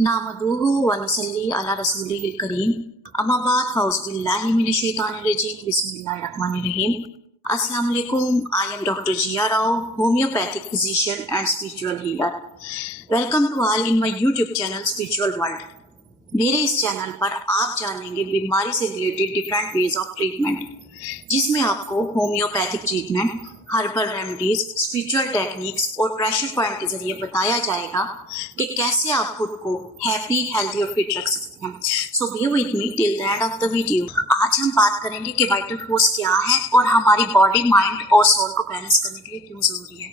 नामदूहु व नसल्ली अला रसूलिल करीम अम्मा बाद फ़ौज़ु बिल्लाहि मिनश शैतानिर रजीम बिस्मिल्लाहिर रहमानिर रहीम। अस्सलाम वालेकुम। I am doctor Zia Rao, homeopathic physician and spiritual healer. Welcome to all in my YouTube channel spiritual world. मेरे इस चैनल पर आप जानेंगे बीमारी से related different ways of treatment, जिसमें आपको homeopathic treatment, herbal remedies, spiritual techniques और प्रेशर पॉइंट के जरिए बताया जाएगा कि कैसे आप खुद को हैप्पी, हेल्दी और फिट रख सकते हैं। So be with me till the end of the video. आज हम बात करेंगे कि वाइटल फोर्स क्या है और हमारी बॉडी, माइंड और सोल को बैलेंस करने के लिए क्यों जरूरी है।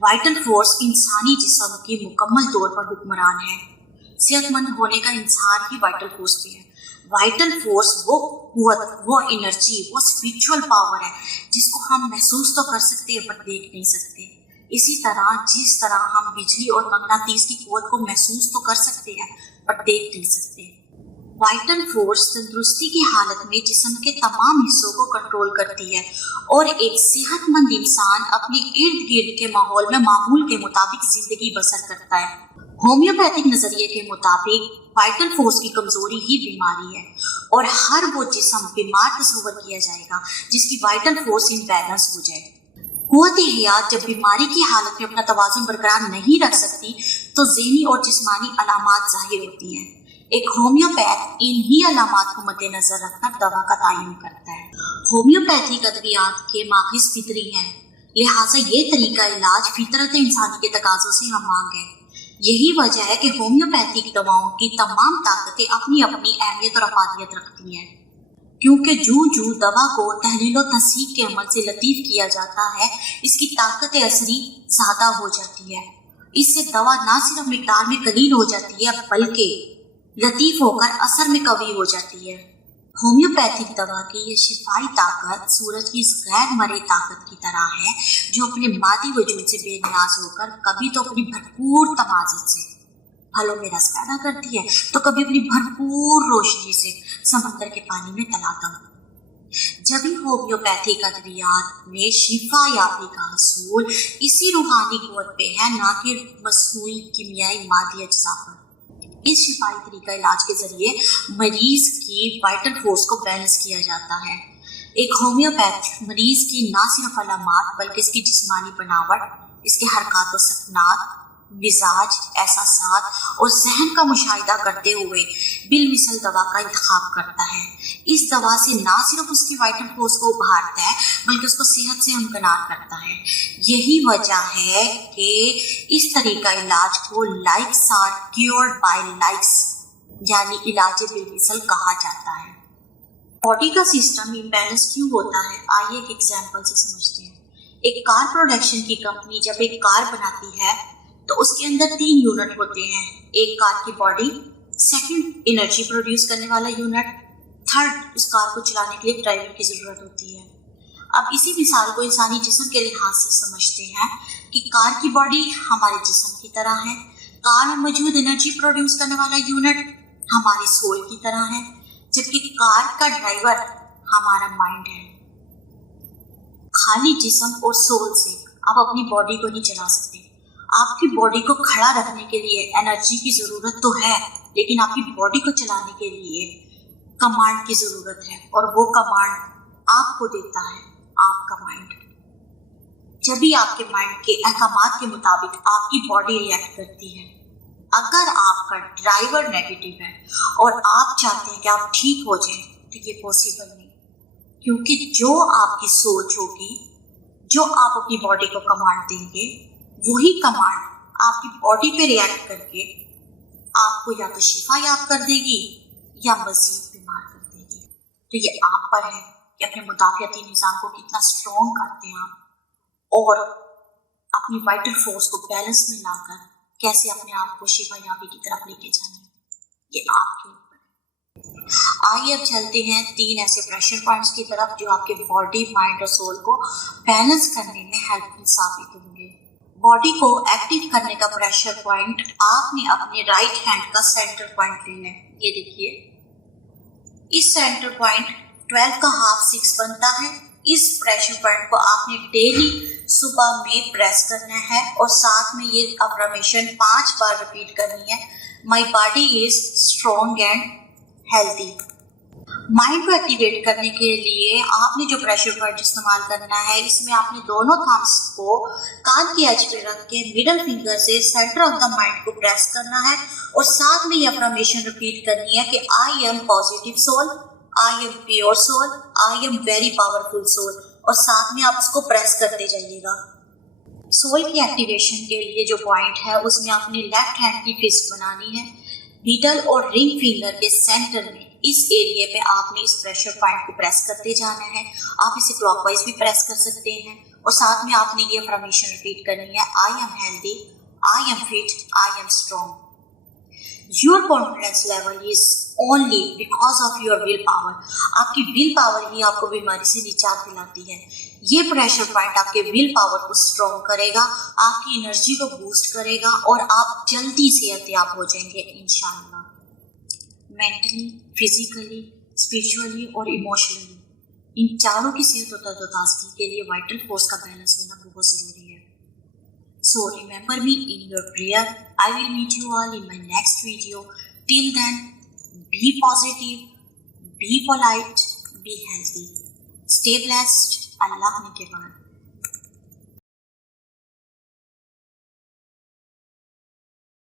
वाइटल फोर्स इंसानी जिस्म की मुकम्मल तौर पर हुक्मरान है। सेहतमंद होने का इंसान ही वाइटल फोर्स पे है। वाइटल फोर्स वो कुव्वत, वो एनर्जी, वो स्पिरिचुअल पावर है जिसको हम महसूस तो कर सकते हैं पर देख नहीं सकते। इसी तरह जिस तरह हम बिजली और मगनातीस की कुव्वत को महसूस तो कर सकते हैं पर देख नहीं सकते। वाइटल फोर्स तंदुरुस्ती की हालत में जिस्म के तमाम हिस्सों को कंट्रोल करती है और एक सेहतमंद इंसान अपने इर्द गिर्द के माहौल में मामूल के मुताबिक जिंदगी बसर करता है। होम्योपैथिक नजरिए के मुताबिक वाइटल फोर्स की कमजोरी ही बीमारी है और हर वो जिस्म बीमार तस्वर किया जाएगा जिसकी वाइटल फोर्स इम्बैलेंस हो जाए। कुव्वत हयात जब बीमारी की हालत में अपना तवाज़ुन बरकरार नहीं रख सकती तो ज़हनी और जिस्मानी अलामात जाहिर होती हैं। एक होम्योपैथ इन्हीं अलामात को मद्देनजर रखकर दवा का तायुन करता है। होम्योपैथिक अद्वियात के माखिज फितरी हैं, लिहाजा ये तरीका इलाज फितरत इंसानी के तकाजों से हम मांग है। यही वजह है कि होम्योपैथिक दवाओं की तमाम ताकतें अपनी अपनी अहमियत और अफादियत रखती हैं, क्योंकि जूं दवा को तहलील और तस्हीक के अमल से लतीफ़ किया जाता है, इसकी ताकत असरी ज़्यादा हो जाती है। इससे दवा ना सिर्फ मिकदार में कलील हो जाती है बल्कि लतीफ़ होकर असर में कवी हो जाती है। होम्योपैथिक दवा की ये शिफाई ताकत सूरज की इस गैर मरे ताकत की तरह है जो अपने मादी वजूद से बेनियाज होकर कभी तो अपनी भरपूर तमाज़त से फलों में रस पैदा करती है तो कभी अपनी भरपूर रोशनी से समंदर के पानी में तलाता है। जब भी होम्योपैथिक अद्वियात में शिफा याबी का हसूल इसी रूहानी कुव्वत पे है, ना कि मसनूई कीमियाई मादी अज्जा पर। इस शिफाई तरीका इलाज के जरिए मरीज की वाइटल फोर्स को बैलेंस किया जाता है। एक होम्योपैथ मरीज की ना सिर्फ अलामात बल्कि इसकी जिस्मानी बनावट, इसके हरकत व सकनात, मिजाज, एहसासात और जहन का मुशाहिदा करते हुए बिलमिसल दवा का इंतखाब करता है। इस दवा से ना सिर्फ उसकी वाइटल फोर्स को उभारता है बल्कि उसको सेहत से हमकनार करता है। यही वजह है कि इस तरीका इलाज को likes are cured by likes यानी इलाज बिलमिसल कहा जाता है। बॉडी का सिस्टम इम्बैलेंस क्यों होता है, आइए एक एग्जाम्पल से समझते हैं। एक कार प्रोडक्शन की कंपनी जब एक कार बनाती है तो उसके अंदर 3 यूनिट होते हैं। एक कार की बॉडी, सेकंड एनर्जी प्रोड्यूस करने वाला यूनिट, थर्ड इस कार को चलाने के लिए ड्राइवर की जरूरत होती है। अब इसी मिसाल को इंसानी जिस्म के लिहाज से समझते हैं कि कार की बॉडी हमारे जिस्म की तरह है, कार में मौजूद एनर्जी प्रोड्यूस करने वाला यूनिट हमारी सोल की तरह है, जबकि कार का ड्राइवर हमारा माइंड है। खाली जिस्म और सोल से आप अपनी बॉडी को नहीं चला सकते। आपकी बॉडी को खड़ा रखने के लिए एनर्जी की जरूरत तो है, लेकिन आपकी बॉडी को चलाने के लिए कमांड की जरूरत है और वो कमांड आपको देता है आपका माइंड। जब भी आपके माइंड के अहकामात के मुताबिक आपकी बॉडी रिएक्ट करती है। अगर आपका ड्राइवर नेगेटिव है और आप चाहते हैं कि आप ठीक हो जाएं तो ये पॉसिबल नहीं, क्योंकि जो आपकी सोच होगी, जो आप अपनी बॉडी को कमांड देंगे, वही कमांड आपकी बॉडी पे रिएक्ट करके आपको या तो शिफा याब कर देगी या मजीद बीमार कर देगी। तो ये आप पर है कि अपने मुदाफियाती निज़ाम को कितना स्ट्रॉन्ग करते हैं आप और अपनी वाइटल फोर्स को बैलेंस में लाकर कैसे अपने आप को शिफा याबी की तरफ लेके जाना है, ये आपके ऊपर है। आइए अब चलते हैं 3 ऐसे प्रेशर पॉइंट्स की तरफ जो आपके बॉडी, माइंड और सोल को बैलेंस करने में हेल्पफुल साबित होंगे। बॉडी को एक्टिव करने का प्रेशर पॉइंट आपने अपने राइट हैंड का सेंटर पॉइंट लेना है। ये देखिए, इस सेंटर पॉइंट 12 का हाफ 6 बनता है, इस प्रेशर पॉइंट को आपने डेली सुबह में प्रेस करना है और साथ में ये अफर्मेशन 5 बार रिपीट करनी है। My body is strong and healthy. Mind को एक्टिवेट करने के लिए आपने जो प्रेशर पॉइंट इस्तेमाल करना है, इसमें आपने दोनों थम्स को कान के एज पे रख के मिडल फिंगर से सेंटर ऑफ द माइंड को प्रेस करना है और साथ में ये अफर्मेशन रिपीट करनी है कि I am positive soul, I am pure soul, I am very powerful soul, और साथ में आप इसको प्रेस करते जाइएगा। सोल की एक्टिवेशन के लिए जो पॉइंट है उसमें आपने लेफ्ट हैंड की फिस्ट बनानी है। मिडल और रिंग फिंगर के सेंटर में इस एरिया पे आपने इस प्रेशर पॉइंट को प्रेस करते जाना है। आप इसे क्लॉकवाइज भी प्रेस कर सकते हैं और साथ में आपने ये अफर्मेशन रिपीट करनी है, I am healthy, I am fit, I am strong. Your confidence level is only because of your will power. आपकी विल पावर ही आपको बीमारी से निजात दिलाती है। ये प्रेशर पॉइंट आपके विल पावर को स्ट्रॉन्ग करेगा, आपकी एनर्जी को बूस्ट करेगा और आप जल्दी सेहतयाब हो जाएंगे इंशाअल्लाह। मेंटली, फिजिकली, स्पिरिचुअली और इमोशनली इन चारों की सेहत और तरोताज़गी के लिए वाइटल फोर्स का बैलेंस होना बहुत ज़रूरी है। So remember me in your prayer. I will meet you all in my next video. Till then, be positive, be polite, be healthy. Stay blessed. Allah ne ke baad.